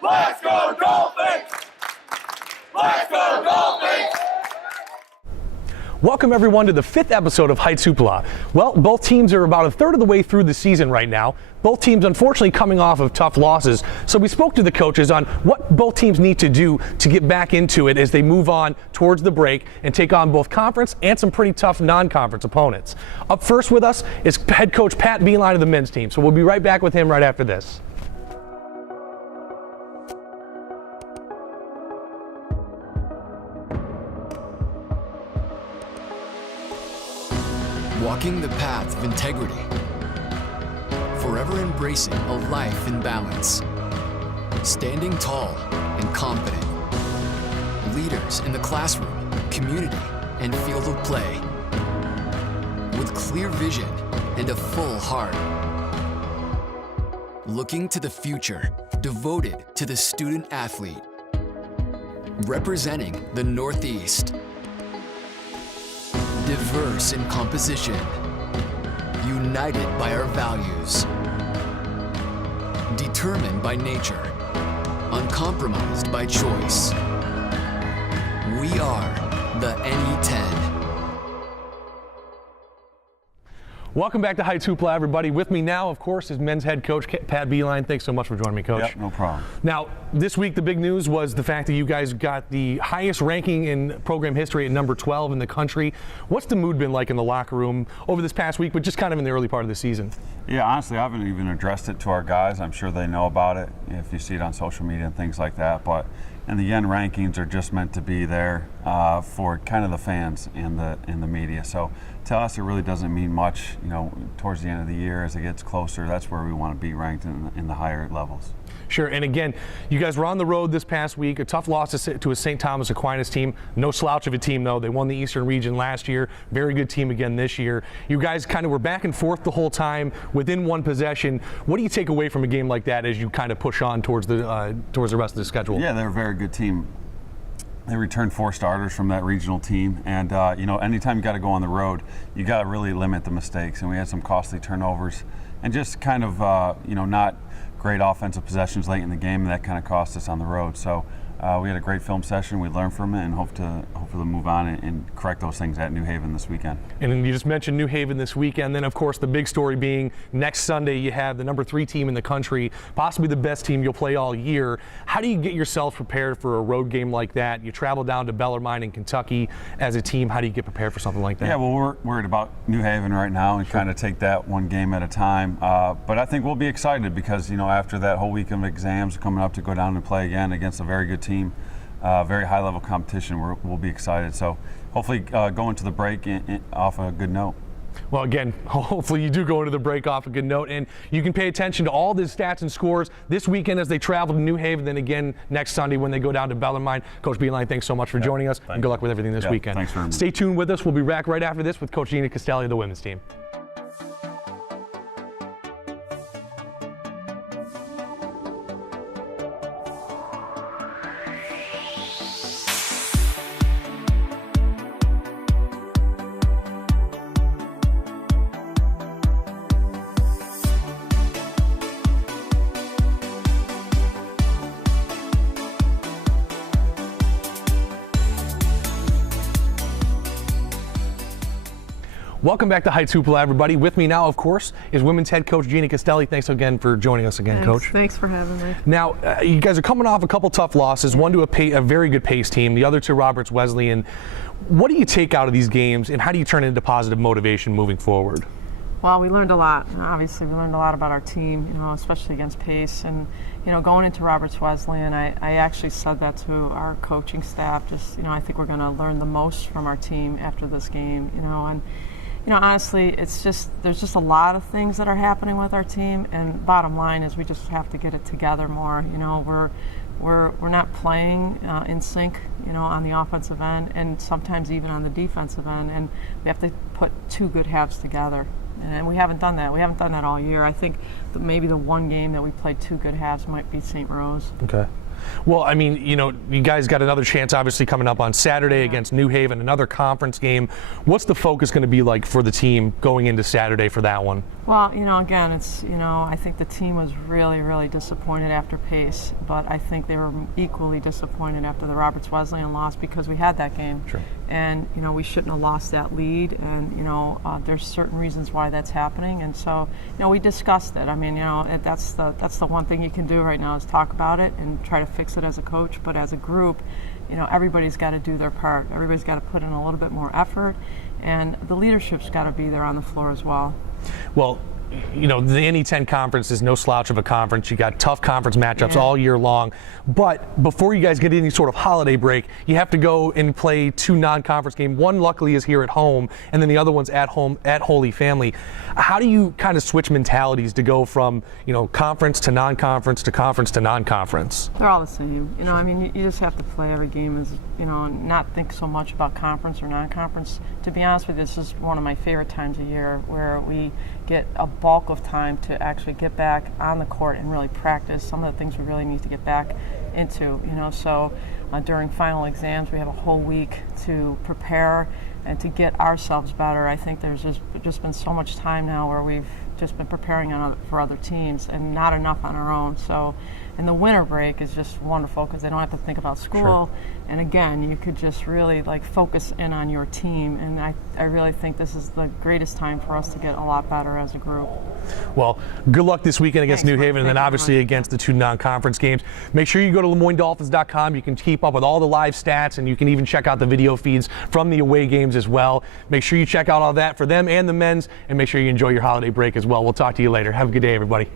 Let's go Dolphins! Let's go Dolphins! Welcome everyone to the 5th episode of Heights Hoopla. Well, both teams are about a third of the way through the season right now. Both teams unfortunately coming off of tough losses. So we spoke to the coaches on what both teams need to do to get back into it as they move on towards the break and take on both conference and some pretty tough non-conference opponents. Up first with us is head coach Pat Beeline of the men's team. So we'll be right back with him right after this. Walking the path of integrity, forever embracing a life in balance, standing tall and confident, leaders in the classroom, community, and field of play, with clear vision and a full heart, looking to the future, devoted to the student athlete, representing the Northeast. Diverse in composition, united by our values, determined by nature, uncompromised by choice. We are the NE10. Welcome back to Heights Hoopla, everybody. With me now, of course, is men's head coach Pat Beeline. Thanks so much for joining me, Coach. Yep, no problem. Now, this week the big news was the fact that you guys got the highest ranking in program history at number 12 in the country. What's the mood been like in the locker room over this past week, but just kind of in the early part of the season? Yeah, honestly, I haven't even addressed it to our guys. I'm sure they know about it if you see it on social media and things like that. But in the end, rankings are just meant to be there for kind of the fans and the media. So to us, it really doesn't mean much. You know, towards the end of the year, as it gets closer, that's where we want to be ranked in the higher levels. Sure, and again, you guys were on the road this past week, a tough loss to a St. Thomas Aquinas team. No slouch of a team, though. They won the Eastern Region last year. Very good team again this year. You guys kind of were back and forth the whole time within one possession. What do you take away from a game like that as you kind of push on towards the rest of the schedule? Yeah, they're a very good team. They returned 4 starters from that regional team, and you know, anytime you got to go on the road, you got to really limit the mistakes. And we had some costly turnovers, and just kind of you know, not great offensive possessions late in the game, and that kind of cost us on the road. So we had a great film session. We learned from it, and hopefully move on and correct those things at New Haven this weekend. And then you just mentioned New Haven this weekend. Then, of course, the big story being next Sunday you have the number 3 team in the country, possibly the best team you'll play all year. How do you get yourself prepared for a road game like that? You travel down to Bellarmine in Kentucky as a team. How do you get prepared for something like that? Yeah, well, we're worried about New Haven right now and kind of take that one game at a time. But I think we'll be excited because, you know, after that whole week of exams coming up to go down and play again against a very good team, very high-level competition, we'll be excited. So hopefully go into the break off a good note. Well, again, hopefully you do go into the break off a good note, and you can pay attention to all the stats and scores this weekend as they travel to New Haven, then again next Sunday when they go down to Bellarmine. Coach Beeline, thanks so much for joining us, and good luck with everything this weekend. Thanks very much. Stay tuned with us. We'll be back right after this with Coach Gina Castelli of the women's team. Welcome back to Heights Hoopla, everybody. With me now, of course, is women's head coach Gina Castelli. Thanks again for joining us again, Coach. Thanks for having me. Now, you guys are coming off a couple tough losses, one to a very good Pace team, the other to Roberts Wesleyan. What do you take out of these games, and how do you turn it into positive motivation moving forward? Well, we learned a lot. Obviously, we learned a lot about our team, you know, especially against Pace. And, you know, going into Roberts Wesleyan, I actually said that to our coaching staff. Just, you know, I think we're going to learn the most from our team after this game, you know. And, you know, honestly, it's just, there's just a lot of things that are happening with our team. And bottom line is we just have to get it together more. You know, we're not playing in sync, you know, on the offensive end and sometimes even on the defensive end. And we have to put 2 good halves together. And we haven't done that. We haven't done that all year. I think that maybe the one game that we played 2 good halves might be St. Rose. Okay. Well, I mean, you know, you guys got another chance obviously coming up on Saturday against New Haven, another conference game. What's the focus going to be like for the team going into Saturday for that one? Well, you know, again, it's, you know, I think the team was really, really disappointed after Pace, but I think they were equally disappointed after the Roberts Wesleyan loss because we had that game. Sure. And, you know, we shouldn't have lost that lead, and, you know, there's certain reasons why that's happening, and so, you know, we discussed it. I mean, you know, that's the one thing you can do right now is talk about it and try to fix it as a coach, but as a group, you know, everybody's got to do their part. Everybody's got to put in a little bit more effort, and the leadership's got to be there on the floor as well. Well, you know, the NE10 conference is no slouch of a conference. You got tough conference matchups all year long. But before you guys get any sort of holiday break, you have to go and play 2 non-conference games. One, luckily, is here at home, and then the other one's at home at Holy Family. How do you kind of switch mentalities to go from, you know, conference to non-conference to conference to non-conference? They're all the same. You know, I mean, you just have to play every game as, you know, and not think so much about conference or non-conference. To be honest with you, this is one of my favorite times of year where we get a bulk of time to actually get back on the court and really practice some of the things we really need to get back into, you know. So during final exams, we have a whole week to prepare and to get ourselves better. I think there's just been so much time now where we've just been preparing for other teams and not enough on our own. So, and the winter break is just wonderful because they don't have to think about school. Sure. And again, you could just really like focus in on your team. And I really think this is the greatest time for us to get a lot better as a group. Well, good luck this weekend against Thanks, New Haven, and then Thank you obviously very much. against the 2 non-conference games. Make sure you go to LeMoyneDolphins.com. You can keep up with all the live stats, and you can even check out the video feeds from the away games as well. Make sure you check out all that for them and the men's, and make sure you enjoy your holiday break as well. We'll talk to you later. Have a good day, everybody.